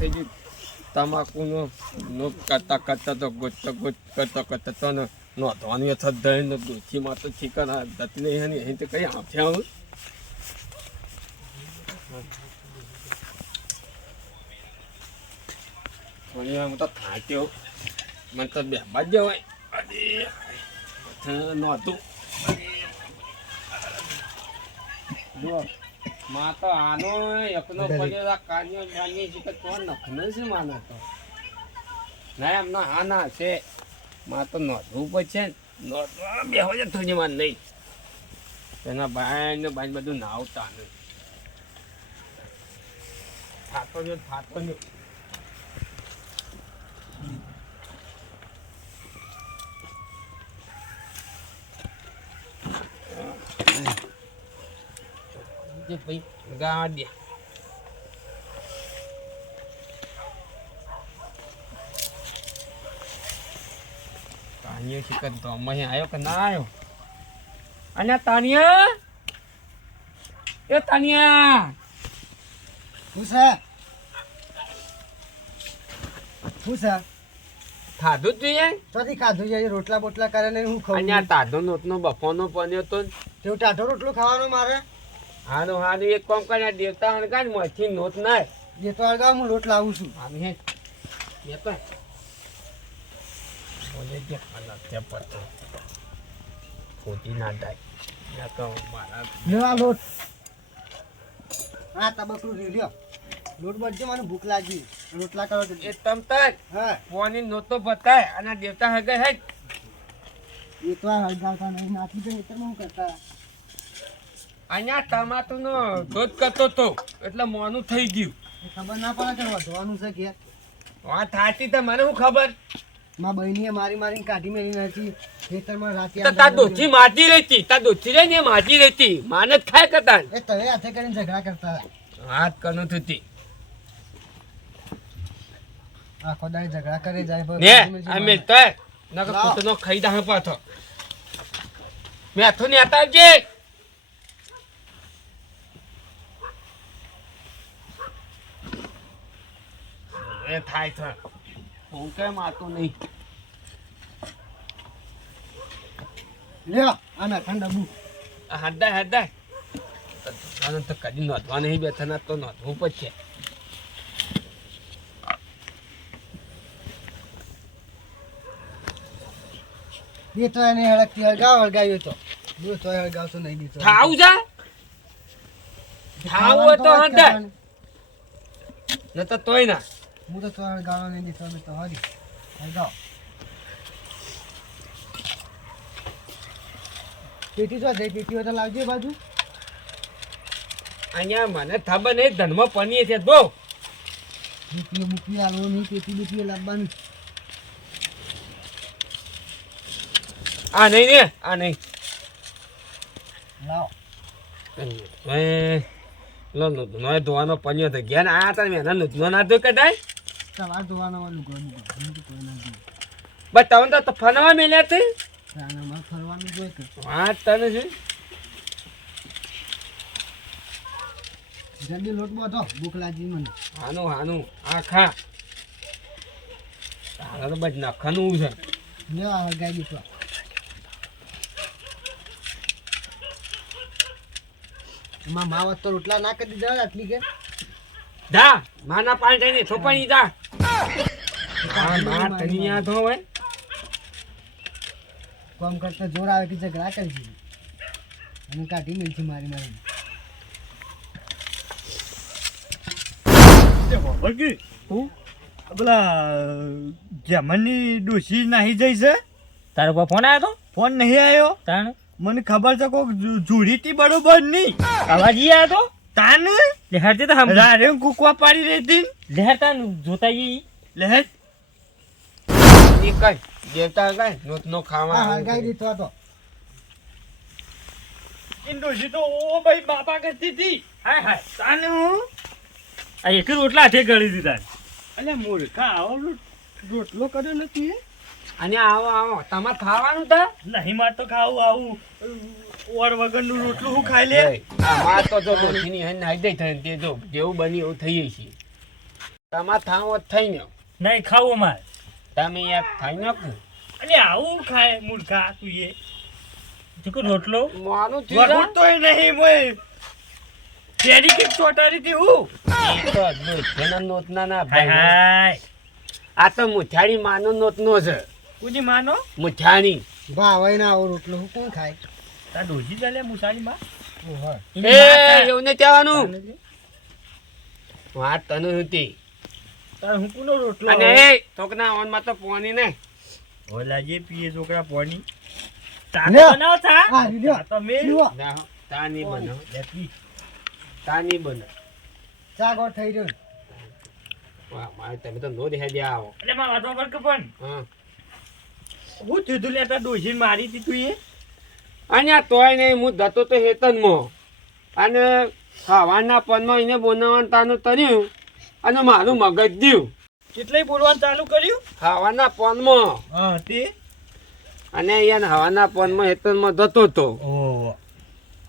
થઈ ગયું. તમાકુનો નો કરતા કરતા તો ગોચતા ગોચ કરતા કરતા તો નોંધવાની અથત દઈ ને દોથીમાં તો ઠીકાના દતી નહીં હની અહીં તો કઈ આવશે આવું? અહીંયા હું તો થાક્યો જ જવાય માં તો આનો એકનો પડ્યો કાન્યો બાન્યો છે કે કોણ નખનો છે માને તો? ના એમનો આના છે. માં તો નોંધવું પડશે નોંધવા બેહો છે થોડી માં નહીં. એના બાય ને બાય બધું નાવતા નહીં. થાતો થાતો જે ભાઈ દે તાનિયો શિકર તો અમે આવ્યો કે ના આવ્યો? અને તાનિયા! એ તાનિયા! શું છે? શું છે? ખાધું જ જોઈએ? ચોથી ખાધું છે રોટલા બોટલા કરે ને હું ખાઉં અહીંયા તાધો નોટનો બફોનો બન્યો તો. તેવું ટાઢો રોટલો ખાવાનો મારે? હારું હાનું એક કામ કરે દેવતા હણકા ને મથી નોટ નાય. દેવતા અગાઉ હું લોટ લાવું છું. આમ હે. એ બોલે જે હાલત તે પતો. ખોટી ના થાય. ના તો મારા લેવા લોટ. હા તબકરું લઈ લ્યો. લોટ બચશે મને ભૂખ લાગી. રોટલા કરો એ તમ તક હા. ફોની નોતો બતાય. અને દેવતા હગે હે. એ તો આ હળગાવતા નહીં નાખી દે એટલે હું કરતા. અહીંયા ટમાટરનો દૂધ કરતો તો એટલે મોનું થઈ ગયું. ખબર ના પડે કે વધવાનું છે કે? વાત થાતી તો મને શું ખબર? માં બહેનીએ મારી મારીને કાઢી મેલી નથી ખેતરમાં રાતે તો તા દોથી માટી રહેતી તા દોથી રહી ને માટી રહેતી માને જ ખાય કરતા. એ તવે હાથે કરીને ઝઘડા કરતા હાથ કનું થતી. આખો દાડે ઝઘડા કરે જાય ને અમે. મેલતા નકર. કૂતનો ખાઈ દા પાછો. મેથો ને આવજે. એ થાય છે. હું કેમ આતું નહીં? લ્યો આ નાખણ ડબ્બુ હદાય હદાય આને તો કદી નોંધવા નહીં બેઠા ના તો નોંધવું પડશે. એ તો એને હળગતી હળગાવ હળગાવ્યો તો. જો તો હળગાવતો નહીં દીધો થાવું જા થાવું તો હદાય ન તો તોય ના. હું તો તો હળગાવવા નહીં અમે તો. હરી હળગાવ પેટી તો જઈ પેટી હોય તો લાવજે બાજુ અહીંયા મને ખબર નહીં ધનમાં પનીએ છે બહુ મૂકીએ મૂકી આલો નહીં પેટી બેટીઓ લાવવાની આ નહીં ને આ નહીં લાવ લો નો ધોવાનો પન્યો તો ગયા ને આ તને મેં નુધનો ના ધોઈ કઢાય. સવાર ધોવાનો વાળું ગયું હું તો કોઈ ના બસ તમે તો ફરવા મેલ્યા તે ફરવાનું કે હા તને છે? જલ્દી લોટ બધો ભૂખ લાગી મને. હાનું હાનું આખા તારે તો બસ નખાનું છે. લ્યો આ હળગાઈ દીધો એમાં માવત તો રોટલા ના કરી દીધા આટલી કે? જા માના પાણી થઈને થોપાણી જા. હા મા તની હોય. કામ કરતા જોર આવે કે ઝઘડા કરી દીધી અને કાઢી છે મારી મારી. વળગી હું? પેલા જમણની ડોશી નાહી જઈ છે? તારો કોઈ ફોન આવ્યો તો? ફોન નહીં આવ્યો? તાણ મને ખબર છે કોક જુડીતી બરોબર નહીં. અવાજ આવ્યો તો? તાન? લેહાડતી તો હમ રારે કુકવા પાડી રહેતી તાન જોતા ઈ કઈ દેવતા કઈ નોત નો ખાવા હળગાઈ દીધો હતો. ડોશી તો ઓ ભાઈ બાપા કરતી હતી. હાય હાય. તાન આ એક રોટલા હાથે ગળી દીધા. અલ્યા મૂર્ખા આવો રોટલો કર્યો નથી. અને આવો આવો. તમારે ખાવાનું તા? નહીં માર તો ખાવું આવું. ઓર વગરનું રોટલું હું ખાઈ લે. માર તો જો દોઠીની હે નાઈ દઈ થાય તે જો જેવું બની એવું થઈ છે તમારે થાવ થઈ ગયો નહીં ખાવું મારે તમે યાર ખાઈ નાખું. અરે આવું ખાય મૂર્ખા તું એ. જોકો રોટલો? માનું છે? વગુડતોય નહીં મોય તેરી કે ચોટારી થી હું? તો તો દૂધના નોતના ના ના ભાઈ હાય. આ તો મુઠાણી માનો નોતનો છે. કુજી માનો? મુઠાણી ભાવે ના આવો રોટલો. હું કોણ ખાય? તા ડોસી ચાલે મુસારી માં? ઓહો. એ એવું નહીં કહેવાનું. વાત તને હતી. હું કોનો રોટલો અને એ ઓનમાં તો પોની ને ઓલા જે પીએ છોકરા પોની તાને બનાવો તો મેં. ના તા નહીં બને લે પી. તા ચા ગોળ થઈ રહ્યો વાહ મારે તમે તો નો દેખાઈ દે આવો. એટલે માં વાતો પર કે પણ? હા. હું થયું લેતા ડોસી મારી તું એ? અહીંયા તોય નહીં હું ધતો તો હેતનમાં. અને ખાવાના પનમાં એને બનાવવાનું તાનું તર્યું. અને મારું મગજ દીવ. કેટલાય બોલવાનું ચાલુ કર્યું? હવાના પોનમાં. હા તે? અને અહીંયા હવાના પોનમાં હેતનમાં જતો હતો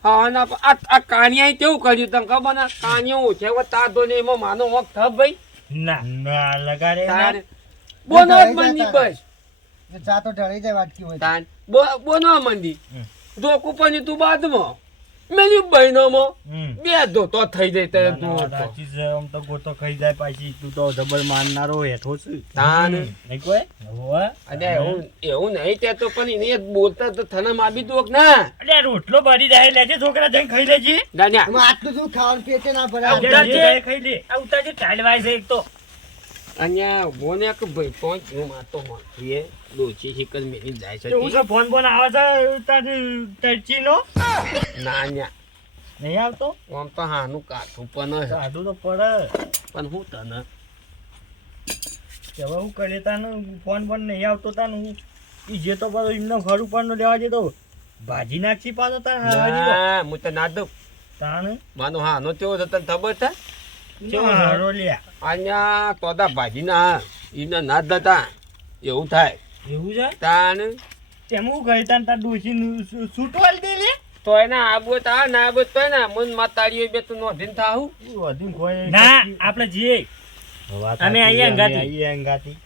હવાના આ આ કાનિયાએ કેવું કર્યું તમને ખબર ને? કાનિયો ઉઠ્યા તાતો ને એમાં માનો વખ થપ ભાઈ. ના. ના લગાડે. તારે બોનો મંદી બસ. એ તો ઢળી જાય વાટકી હોય. બોનો મંદી. ધોકું પણ તું બાદમાં. મેં બહેનોમાં. બે ધોતો થઈ જાય ત્યારે તું સાચી છે. આમ તો ગોતો ખાઈ જાય પાછી. તું તો ડબલ મારનારો હેઠો છું. તાન નહીં કોઈ? અને એવું એવું નહીં તે તો પણ એને બોલતા તો થને માબી દો કે ના. અરે રોટલો ભરી જાય લેજે છોકરા જઈને ખાઈ લેજે. દાદા આટલું શું ખાવાનું પેટે ના ભરાય. ખાઈ લે. આ ઉતારજે ટાઈલ વાય છે એક તો. અહીંયા બોને કે ભાઈ પહોંચ હું માતો માથું મેલી જાય છે એવું છે ફોન ફોન આવે છે તારી ટચીનો ના અહીંયા નહીં આવતો? આમ તો હાનું કાઠું પણ છે. તો પડે. પણ હું તને? હવે હું કરે તાને ફોન પણ નહીં આવતો તાને હું એ જે તો પાછો એમનો ખરું પણ લેવા જતો ભાજી નાખી પાછો તાર તો. હું તો ના દઉં. તાને? માનો હાનો તેવો છે તને ખબર છે? કેવો હારો લ્યા. અહીંયા તોદા ભાજી ના એમને ના દતા. એવું થાય. એવું છે? તાન. તેમ હું કહી તાન તાર ડોશી છૂટવાલ દે લે તો એના આબો તા ના આબો તો ના. મન માતાડીઓ બે તું નોંધીને થાવું વધીને કોઈ ના આપણે જઈએ. અમે અહીંયા ગાતી. અહીંયા અંગાથી.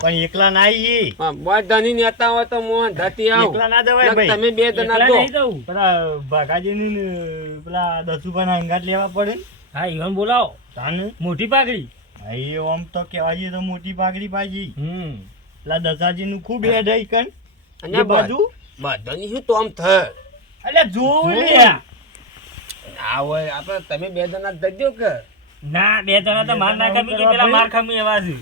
પણ એકલા ના આવીએ હા બોય ધની નેતા હોય તો મોહન ધતી આવ. એકલા ના જવાય ભાઈ. તમે બે જણા તો પેલા ભાગાજી ની પેલા ભાગાજીની ને દસુભાના લેવા પડે. હા ઈવન બોલાવો. તાને. મોટી પાઘડી. હા, એ આમ તો કેવાજી જઈએ તો મોટી પાઘડી પાજી હમ. પેલા દસાજીનું ખૂબ હેડ હઈ કન અને બાજુ? બધાની શું તોમ થ અલે જોવું જોવું. ના હોય આપણે તમે બે જણા દજો કે. ના બે જણા તો માર ના ખામી કે પેલા માર ખામી એવા છે.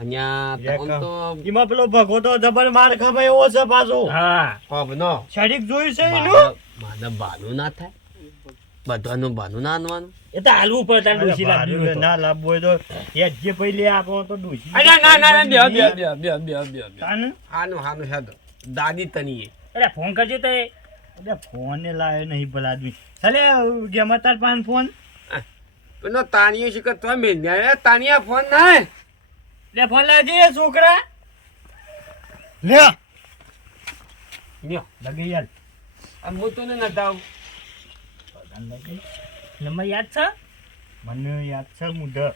અહીંયા તો એમાં પેલો ભગો તો જબર માર ખબર એવો છે પાછો. હા. પબનો. શરીક જોયું છે એનું? બાનું ના થાય. બધાનું બાનું ના આનવાનું. એ તો હાલવું પડે તાર ડૂસી લાવ્યું. ના લાવવું હોય તો જે પહેલી આપો તો ડૂસી અરે ના ના ના બે બે બે બે બે બે બે. તાને? હાનું હાનું હેડો. દાદી તનીએ. અરે ફોન કરજો તો એ. અરે ફોન ને લાવ્યો નહીં ભલા આદમી. ચાલે ગેમાં તાર પાન ફોન? પેલો તાનીઓ શીખર તો મેં તાણીયા તાનિયા ફોન ના લે ફોન લાવજે છોકરા. લે. લ્યો. લગી યાર આ મોટું ને ન તાવ નંબર યાદ છે? મને યાદ છે મુઢ.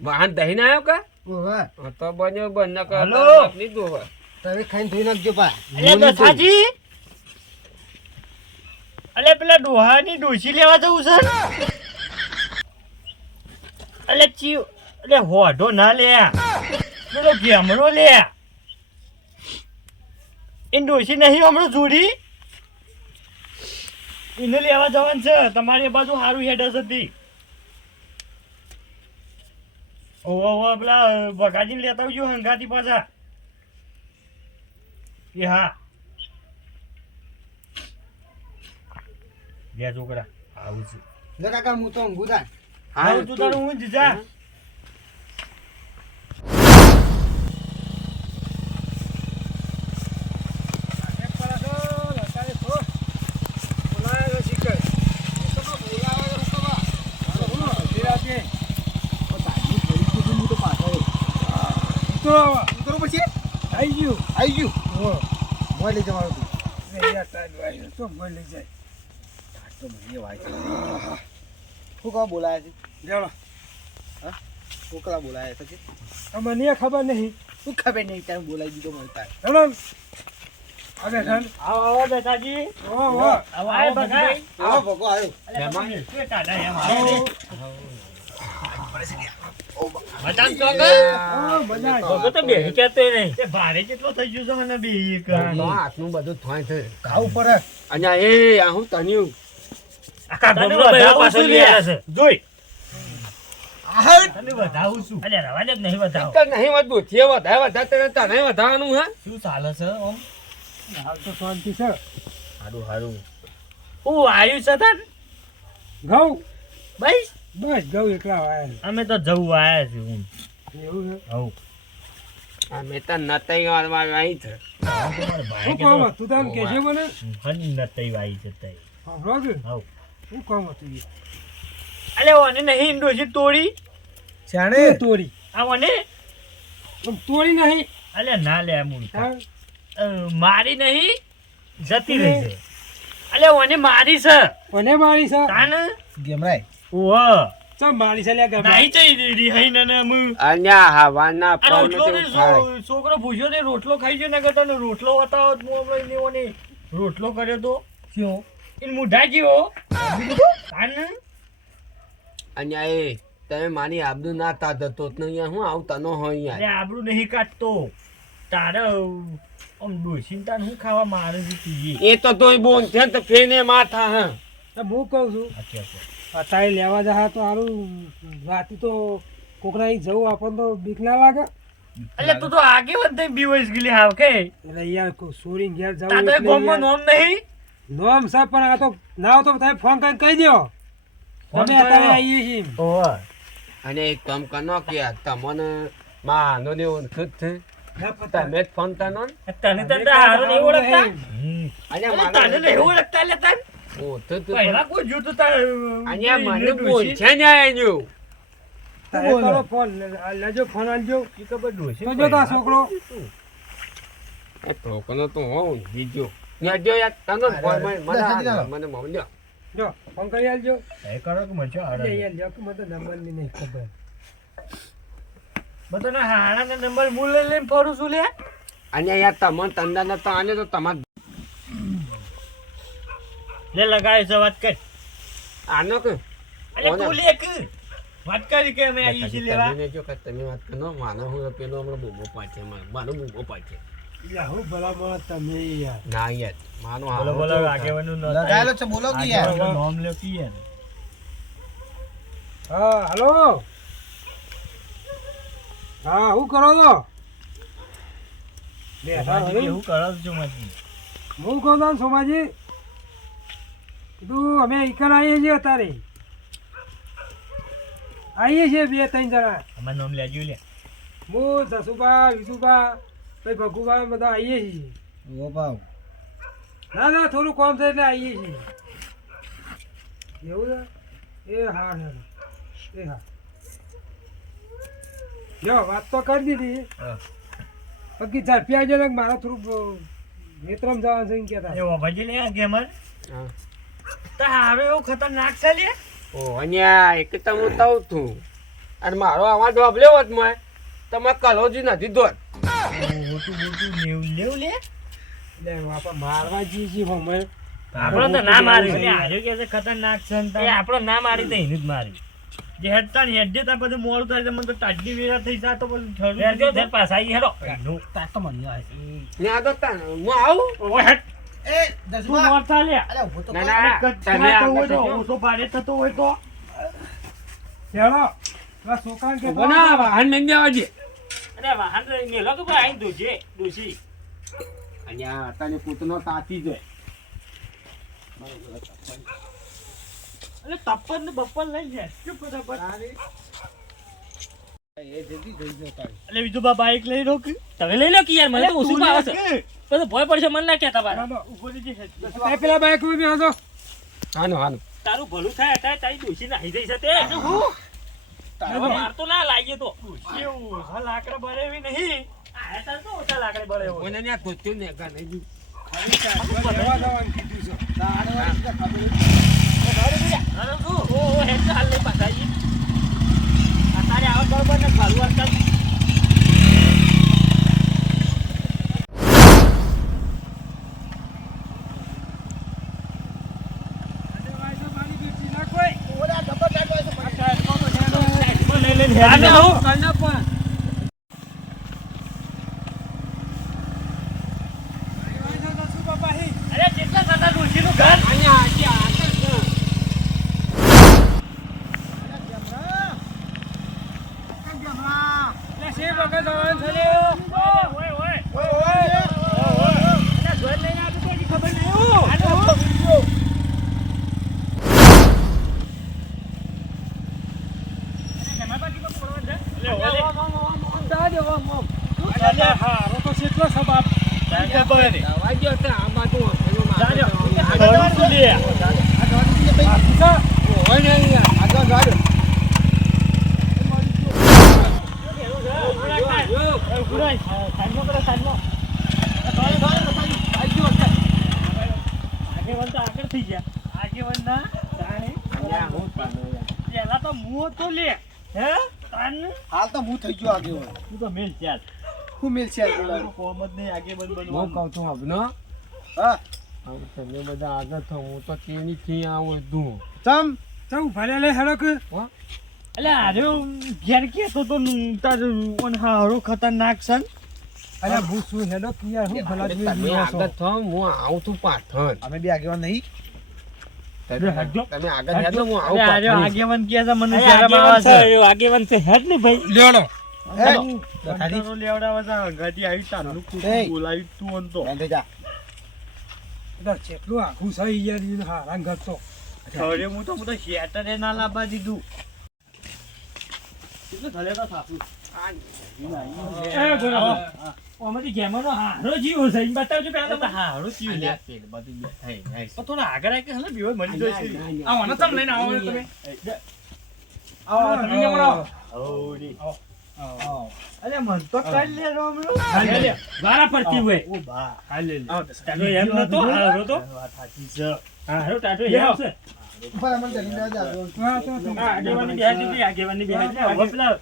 વાહન દહીં આવ્યો કે? ઓહો. હા, તો બન્યો બંને કે હલો. નહીં દોવા તમે ખાઈને ધોઈ નાખજો પા અરે દસાજી? અલે પેલા ડોહાની ડોસી લેવા જવું છે? ને? અલે ચી અલે હોઢો ના લે. પેલો ગેમડો લે. એ ડોશી નહીં હમણાં જોડી. એને લેવા જવાનું છે. તમારી બાજુ સારું હેડસ હતી ઓહો ઓહો પેલા બગાજીને લેતા આવજો હંગાથી પાછા. એ હા. લે છોકરા આવું છું. લે કાકા હું તો ઊંઘું થાય. આવું તું તારું હું? જ જા આવી ગયું આવી ગયું મોય લઈ જવાનું હતું તો મને વાય શું કહો બોલાયા છે? લેવડો કોકલા બોલાયા છે આ મને ખબર નહીં? શું ખબર નહીં? કેમ બોલાવી દીધો મળતા હેલો હવે ધન આવો આવો બેટાજી ઓ ઓ આવો આવો બધાય. આવો ભગો આવ્યો મહેમાન. કે ટાડા એમ આવો. મજાક તો ભારે કેટલો થઈ ગયું છે મને બે હાથનું બધું થોય છે. ઘા પડે. અહીંયા એ આ હું તન્યું. આખા બહેરો પાછો લઈ આવ્યા છે જોઈ. આહા, તને વધાવું છું. રવા નહીં વધાવો. નહીં વધુ છે વધારે વધારે તને તને વધારવાનું હે. શું ચાલે છે ઓમ? હાલ તો શાંતિ છે. હારું હારું. હું આવ્યું છે તન? ઘઉં. બસ. બસ જવું એકલા આવ્યા અમે તો જવું આવ્યા છે હું. એવું છે? હવ અમે તો નતઈ વાળવા આવી છે. શું કામ હતું તામ કે છે મને. હની નતઈ વાઈ છે તઈ. હવ શું કામ હતું અલે ઓને નહીં ડોસી તોડી. જાણે? તોડી? આ ઓને? તોડી નહીં. અલે ના લે મૂર્ખા? મારી નહીં જતી રહી છે અલે ઓને મારી છે. ઓને મારી છે? તાન? ગેમરાય. ઓહ ચમ મારી છે લ્યા ગમે. નાઈ જઈ રિહાઈ ને ને મુ અહીંયા હવાના ને છો- છોકરો ભૂસ્યો તે રોટલો ખાઈ ગયો ને કરતા ને રોટલો બતાવો તો હું હમણાં એને ઓને રોટલો કર્યો તો. શું એને મુઢા જેવો તાન અહીંયા એ તમે માની આબદુ ના તાતો તો અહીંયા હું આવતા નો હોય અરે અહીંયા આબરૂ નહીં કાઢતો. તારે આમ ડોસીને તાન હું ખાવા મારે છે એ તો તોય બોન છે તો ફેને માથા હા. તો હું કહું છું. અત્યારે લેવા જા તો સારું રાતે તો કોકના અહીં જવું આપણને તો બીક ના લાગે. એટલે તું તો આગે વધે બીવસ ગીલી હાવ કે. એટલે યાર સોરી ઘેર જવું તારે ગોમમાં નોમ નહીં? નોમ સાહેબ પણ આ તો ના હોય તો તમે ફોન કરીને કહી દો અમે અત્યારે આવીએ છીએ અને એક કામ કનો કે તમને માનો ને ઓળખું છે તમે જ ફોન કરનો ને. તને તને હારો નહીં ઓળખતા? અને તને નહીં ઓળખતા એટલે તને? ને છોકરો. તો હોઉં બીજો. યા જો યાર તનો જ ફોન મને મને સાચી આ- વાત. મને મોકલ્યો જો ફોન કરી આલજો. એ કરો કે મચો એટલે યાર લ્યો કે મને તો નંબરની નહીં ખબર. મેં તને નંબર હું લઈ લઈને ફરું છું લે. અને યાર તમને તંદા તો આને તો તમાર લે લગાય છે વાત કર. આનો કે? અરે તું લે કે. વાત કરી કે અમે આવી છે લેવા. તમે જો કે તમે વાત કરો. માનો હું પેલો હમણાં બૂબો પાછે મારો. મારો બૂમો પાડશે. એટલે હું ભલા માણસ તમે યાર. ના યાર. માનો હાલો બોલો આગેવાનું ન લગાયેલો છે બોલો કે યાર. નામ લે કે યાર. હા હલો. હા શું કરો છો? બે હોય? કરો છો મજી હું કહું છું સોમાજી? કીધું અમે ઈકન આવીએ છીએ અત્યારે. આવીએ છીએ બે ત્રણ જણા. અમાર નામ લેજો લે હું સસુબા વિસુબા પછી ભગુબા બધા આવીએ છીએ. ઓ ભાવ ના ના થોડું કોમ છે એટલે આવીએ છીએ. એવું છે? એ હા હા એ હા. જો વાત તો કરી દીધી. હા. બાકી ઝડપી આવજો ને મારે થોડુંક નેત્રમ જવાનું છે એમ કહેતા. એ લે ગેમર હા. તો હવે એવું ખતરનાક છે લે ઓ અહીંયા એક તો હું તવ છું. અને મારો આવા જવાબ લેવો જ મેં તમે કલોજી નથી દોત મોટું મોટું લેવું લેવું લે મારવા જઈએ છીએ અમે આપણો તો ના મારી. હાર્યો કે છે ખતરનાક છે ને એ આપણો ના મારી તો એનું જ મારી. જે હેડતા ને હેડજે તાર બધું મોડું થાય તો મને તો ટાડી વેરા થઈ જાય તો બધું ઠરું હેડજો પાસે આવી હેડો. તા તો મને આવે. ને આ તો હું આવું? ઓય હેડ. એ તું દસમા મોરતા લે અરે હું તો ના ના કચ્છ તમે ખાતો હોય તો ઓછો ભારે થતો હોય તો. ચાલો પેલા કે બના વાહન મેં દેવા અરે વાહન મેલો કે ભાઈ અહીં દોજે દોશી. અહીંયા અત્યારે કૂતનો તાતી જાય. અરે તપ્પન ને બપ્પન લઈ જાય. શું. અલે બીજું બા બાઈક લઈ લો તમે લઈ લો કે યાર મને તો ઓછું ભાવે છે તો ભય પડશે મને ના કહેતા બાર. ચાલો. ઉપર જે એ પેલા બાઈક ઊભી બેહો તો હાનો હાનો. તારું ભલું થાય થાય તારી દોશી નાહી જઈ છે તે. હું હવે મારતો ના લાગે તો. કેવું હા લાકડા બળે એવી નહીં. આ તાર તો ઓછા લાકડે બળે એવો. કોને ત્યાં ધોત્યું ને ગા નહીં લેવા જવાનું કીધું છે તારે ખબર? ઓ, ઓ, હેડ તો આવત બરોબર ને ઘરું અત્યારે ઓલા ડબ્બા કાઢવા છે પણ. લઈ લઈને હેડ જાઓ. અરે કેટલા થતા ડોશીનું ઘર અહીંયા આજે આગળ છે. ઓય, ઓય, ઓય. અલા, જોઈ લઈને આવ્યું તો હજી ખબર નહીં હો. અરે, જમા બાજુમાં પડવાનું છે? અલે, ઓલે. હારો તો કેટલો સબાબ દવા દ્યો તે આ બાજુ પેલું માથે જાજો. આગળ ઘર શું લે? આ દોડી દીધી ભાઈ. હોય ને અહીંયા. આગળ ગાડો. એ, ઉભરાય. હા, સાઈડમાં કરો, સાઈડમાં. આગેવાન તો આગળ થઈ ગયા. આગેવાનના તાણે હું. પહેલા તો મું હતો લે. હે? તાણ? હાલ તો હું થઈ ગયો આગેવાન. તું તો મેલ ચાલ. હું મિલ આગેવાન. કોમ જ નહીં આગેવાન હું બનવાનું. કહું છું અભનો હા તમે બધા આગળ થો હું તો તેની થી આવું દઉં ચમ ચમ ભલે લે હેડક અલે આર્યો ઘેર કેતો તો તાર ઓન હારો ખતરનાક છે ને. અરે હું શું હેડક યાર હું ભલા તમે જોઈ રહ્યો છો. આગળ થો હું આવું છું પાછળ અમે બી આગેવાન નહીં જેટલું આખું થઈ ગયા હારા ઘર તો. હવે હું તો હું તો શેટરે ના લાવવા દીધું. તો તો ને. અલે મન તો કાઢ લે રોમલો. વારા પડતી હોય ઓ બા હાલે લે. તાતો એમ નતો હારો તો વાત સાચી છે હારો તાતો એમ છે ઉપર અમને જલ્દી લેવા જા, આગેવાન. હા, તો આગેવાની દીધી આગેવાની બિહાર દીધી હવે પેલા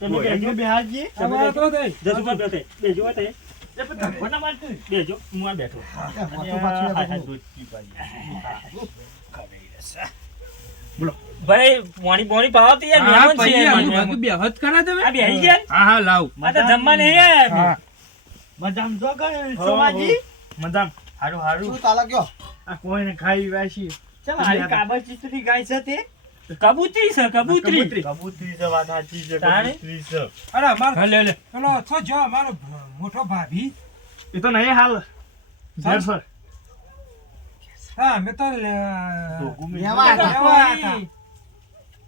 તમે બેહજો બિહારજી આવો તો દઈ. જસુ બેઠે બેજો તે એ પણ ધક્કો ના મારતું બેજો હું આ બેઠો. પાછું પાછું ના પાછું. ભાઈ. પાણી પાણી પાવો યાર મહેમાન છે બેહત કરા તમે? આ બેહી ગયા ને? હા હા લાવ. આ તો જમવા નહીં આયા મજામ તો કઈ સોમાજી મજામ. હારું હારું. શું ચાલે કયો? આ કોઈને ખાઈ વાસી. ચાલ હારી કાબર ચિત્રી ગાય છે તે. કબૂતરી છે કબૂતરી. કબૂતરી. છે વાત સાચી છે કબૂતરી છે. અરે અમાર લે લે પેલો છો જો અમારો મોટો ભાભી. એ તો નહીં હાલ. સર સર હા મે તો લેવા હતા.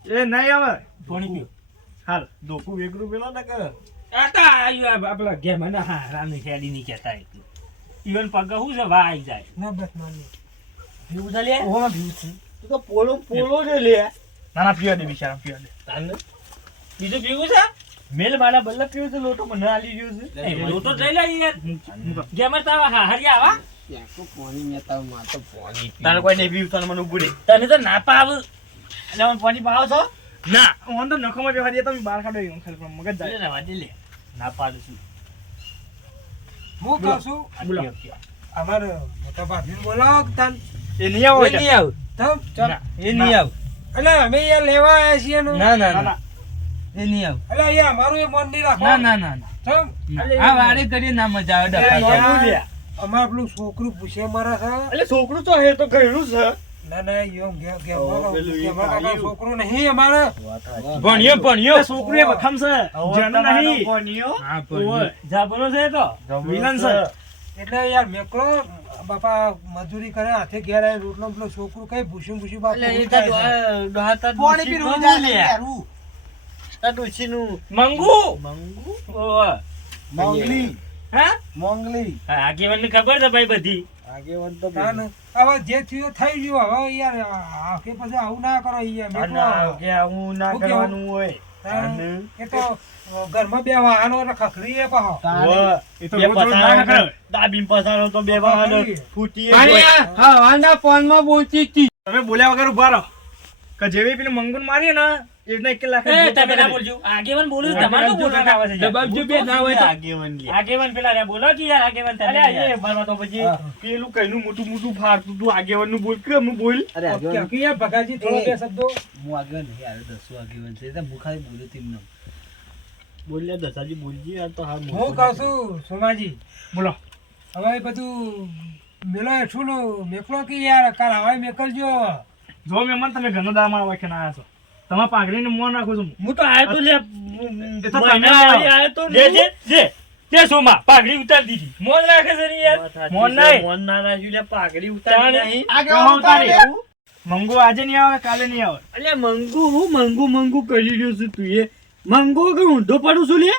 એ નહીં આવે. પાણી પીઓ હાલ દોકુ એક રૂપિયા ના કરે આતા આયુ આપલા ગેમ મને હા રાની શેડી ની કહેતા એટલું ઈવન પગ હું છે વાઈ જાય. ના બસ માની. ભીઉ લે? ઓમાં ભીવું છે. તો પોલો પોલો જ લે. ના ના પીવા દે બિચારા પીવા દે. તાને બીજું પીવું છે? મેલ મારા બલ્લા પીવું છે લોટો મને આલી ગયો છે. લોટો લોટો લઈ યાર. ગેમર તાવા હા હરી આવા. તારે કોઈ નહીં પીવું તને મને તને તો ના પાવ. એટલે મને પાણી પાવ છો? ના. હું તો નખોમાં બેહવા દે તમે બહાર કાઢો ખાલી પણ મગજ જાય. વાડી લે. ના પાડું છું. હું કહું છું? અમારે મોટા બોલાવો કે એ નહીં આવો એ નહીં આવું. તમ? એ નહીં આવ. એટલે અમે યાર લેવા આવ્યા છીએ ના ના ના. એ નહીં આવું. એટલે અહીંયા અમારું એ મન નહીં રાખો ના ના ના ના. આ વાડી કરી ના મજા આવે અમારે પેલું છોકરું પૂછે મારા છે એટલે છોકરું તો હે તો ઘરનું છે. ના ના ગે- ગે-. છોકરું નહીં અમારે. ભણ્યો ભણ્યો. છોકરું એ વખમ છે. જાનું નહીં. ભણ્યો. હા, ઓય, જાબરો છે તો? વિલન છે. એટલે યાર મેકલો બાપા મજૂરી કરે હાથે ઘેર આવે રોટલો પેલો છોકરું કઈ ભૂસી ભૂસી બાપુ. પાણી મંગુ? મંગુ. હા? મોંગલી. આગેવાન ને ખબર છે ભાઈ બધી? આગેવાન તો. હવે જે થયું થઈ ગયું. હવે યાર આ- પછી આવું ના કરો યાર મેકલો. આવું ના કરવાનું હોય. એ તો ઘરમાં બે વાહનો એટલે ખખડી એ પાહો પસારો પસારો તો બે વાહનો. ફૂટી આ હવાના પોનમાં બોલતી હતી. તમે બોલ્યા વગર ઊભા રહો. કે જેવી પેલી મંગુન મારી ને એ રીતના એ તમે ના બોલજો. આગેવાન બોલું તમારે તો બોલવાનું. આવે છે. દબાવજો બે ના હોય તો. આગેવાન પેલા રે બોલો કે યાર આગેવાન તમે અરે એ બારમાં તો પછી પેલું કઈનું મોટું મોટું ફાડતું તું આગેવાનનું બોલ કે હું બોલ? અરે આગેવાન ઓકે, યાર, ભગાજી થોડો બે શબ્દો. હું આગેવાન યાર દસો આગેવાન છે? હું ખાલી બોલ્યો તેમનો બોલ્યા દસાજી બોલજી યાર તો હા હું કહું છું સોમાજી. બોલો. હવે બધું મેલો નો મેકલો કે યાર? કાલ હવાઈ મેકલજો. જો મહેમાન તમે ઘણો દામ આવે કે ના આવ્યા છો? તમે પાઘડીને મોં નાખો છો. હું તો આયો તો લે આયો. તો જે જે જે તે સોમા પાઘડી ઉતારી દીધી. મોન રાખે છે ને યાર? મોન નહીં. મોન ના રાખ્યું લે પાઘડી. ઉતારી નહીં આગેવાન ઉતારી. મંગુ આજે નહીં આવે કાલે નહીં આવે. એટલે મંગુ હું મંગુ મંગુ કરી રહ્યો છું તું એ. મંગુ કે ઊંધો પડું છું લે.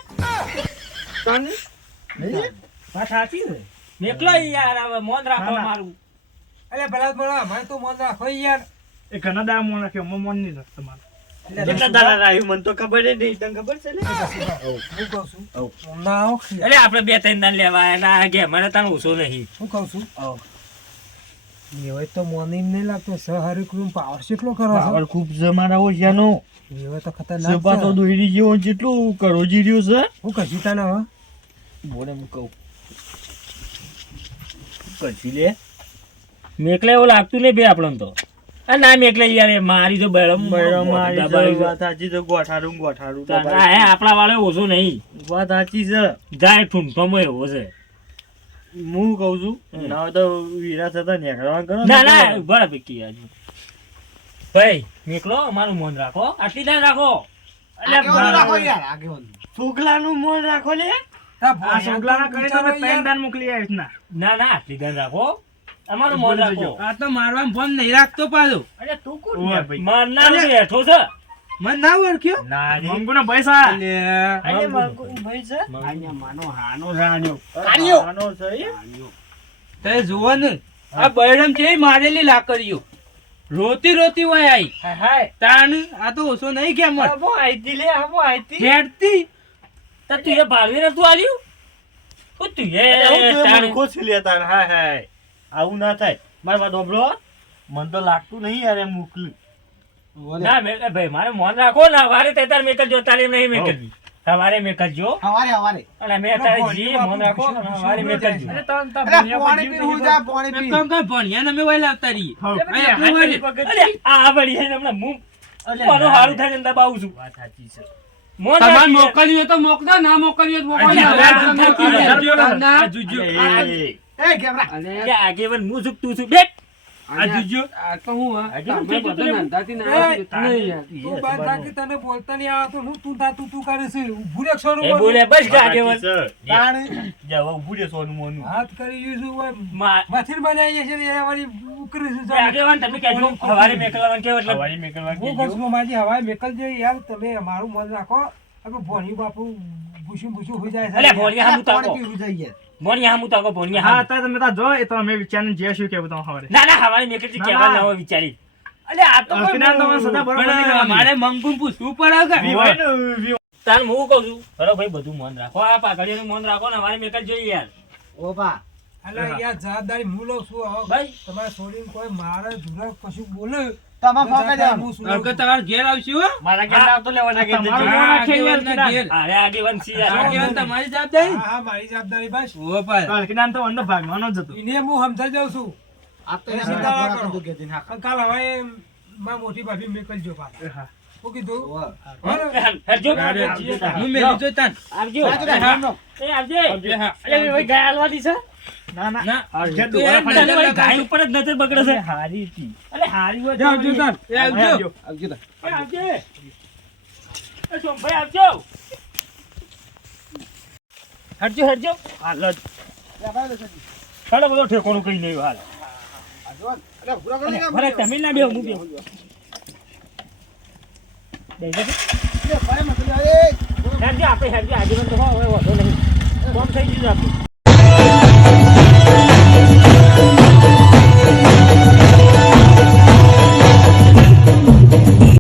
વાત સાચી છે. મેકલો યાર હવે મોન રાખો. મારું. એટલે ભલા ભલા મને તો મન રાખો યાર. એ ઘણા દા મોં નાખ્યો અમે મોં નહીં રાખતા તમારે કેટલા દાડા મને તો ખબર નહીં તને ખબર છે ને? હું કહું છું? ના આવો આપણે બે ત્રણ દાન લેવા ના કે મને તને ઓછો નહીં. હું કહું છું? એવાય તો મોની નહીં લાગતો. સહારી કરું પાવર કેટલો કરો પાવર ખૂબ જમાના ઓછાનો એવા તો ખતરનાક છે. દોડી જેવો જેટલું કરોજી રહ્યું છે. હું કશું તને હવે. બોલે હું કહું. કશું લે મેકલે એવું લાગતું નહીં બે આપણને તો. આ એટલે યાર મારી તો બળમ દબાડી વાત સાચી તો ગોઠારું ગોઠારું આ હે આપણા વાળે ઓછો નહીં. વાત સાચી છે. જાય ઠૂંઠોમાં એવો છે. હું કહું છું ના તો વીરા થતા નેકળવા કરો ના ના બરાબર પીકી આજુ ભાઈ નીકળો અમારું મન રાખો. આટલી દાન રાખો. છોકલાનું મન રાખો લે. તા આ ભોળિયા કરી તમે પેન દાન મોકલી આવીશ ના. ના ના આટલી દાન રાખો. અમારું મન રાખો. આ તો મારવા ફોન નહીં રાખતો પાછો. અરે તું કોણ? ઓવે યાર? ભાઈ. મારનાર બેઠો છે. મને ના ઓળખ્યો? મંગુ ના પૈસા અરે મંગુ. ભાઈ છે. અહીંયા માનો હાનો રાણ્યો આનો છે તે જુઓ ને આ બૈરમ છે મારેલી લાકડીઓ. રોતી રોતી હોય આઈ. હાય હાય. તાણ આ તો ઓછો નહીં કેમ આમો આઈતી લે આમો આઈતી ખેડતી તો તું એ ભાળવી નતું આલ્યું? ઓ તું એ તાણ- આવું ના થાય મારે વાત સાંભળો મને તો લાગતું નહીં યાર એમ મોકલું ના મેં ભાઈ મારે મોન રાખો ને વારે તે તાર મેકલજો તારે નહીં મેકલવી સવારે કરજો હવારે હવારે અને મેં તારે જી મોન રાખો અને મેં કરજો અરે તમ તમ પાણી પી હું જા પાણી પી કામ કર ભણ્યા લાવતા હઉ. અહીં આપણું વળી. અરે આ હે ને હમણાં મું મારો હારું થાય ને દબાવું છું વાત સાચી છે. મોકલ્યું તો મોકલો ના મોકલ્યું તો અરે, એ કેમરા. કે આગેવાન હું છું તું છું? બેટ! આ આ તો હું હા, આજે હું તમે બધા નંદાથી ના નહીં યાર. તું બાર તને બોલતા નહીં આવતો હું તું તા તું તું કરે છે. ઊભું રે સોનું બોલે બસ કે આગેવાન. તાણ. હાથ કરી ગયું છું ઓય બનાવી છે ને એ વાળી ઉકરી છે એ તમે કહેજો સવારે મેકલવાનું કેવો એટલે હું કહું માજી હવાઈ મેકલજો યાર તમે અમારું મન રાખો. હવે ભણ્યું બાપુ ભૂસું ભૂસું હોઈ જાય છે. અલ્યા તાકો. પીવું જઈએ હમુ તો તાકો ભોળિયા હા તા તો તમે તા જો એ તો અમે વિચારીને જે શું કેવું તો ખબર ના ના હવારે મેકલથી ના, કહેવા ના. હોય વિચારી. અલે આ તો કોઈ સદા બરોબર મારે મંગુન પૂછવું પડે કે? તાર હું કહું છું? બરો ભાઈ બધું મન રાખો. આ પાઘડીનું મન રાખો ને અમારે મેકલ જોઈએ યાર. ઓ બા અલ્યા યાર જવાબદારી હું લઉં છું હવે ભાઈ. તમારે છોડીને કોઈ મારે ધુરા કશું બોલે? તમે તો ફોકે. તમારે ઘેર આવશું હો? મારા ઘેર આવતો લેવાના ઘેર તમારું ઘેર. અરે તમારી જવાબદારી હા મારી જવાબદારી બસ. ઓ તો જ હું સમજાઈ જાઉં છું. તો સીધા કાલ હવે માં મોટી ભાભી હા. શું કીધું? ઓવે. હું મેલી જોઈ તાન. આવજો. સાચું એ આવજે. આવજે, અરે ભાઈ ગાય હાલવાની છે? ના ના. ના. આ ઘેર તું યાર ડોળા તને ભાઈ ગાય ઉપર જ નજર બગડે છે. હારી હતી. અરે હારી હોય તો જાઓ, એ આવજો. આવજો. તો. એ સોમભાઈ આવજો. હટજો હટજો. હાલ જ હાલો બધો ઠેકોનું કઈ નહીં હાલ. અરે, ભૂરા કરી નાખ. ભલે તમે ના હું આપણે હેરજો આગેવાન તો હવે વાંધો નહીં. કોમ થઈ ગયું આપણું.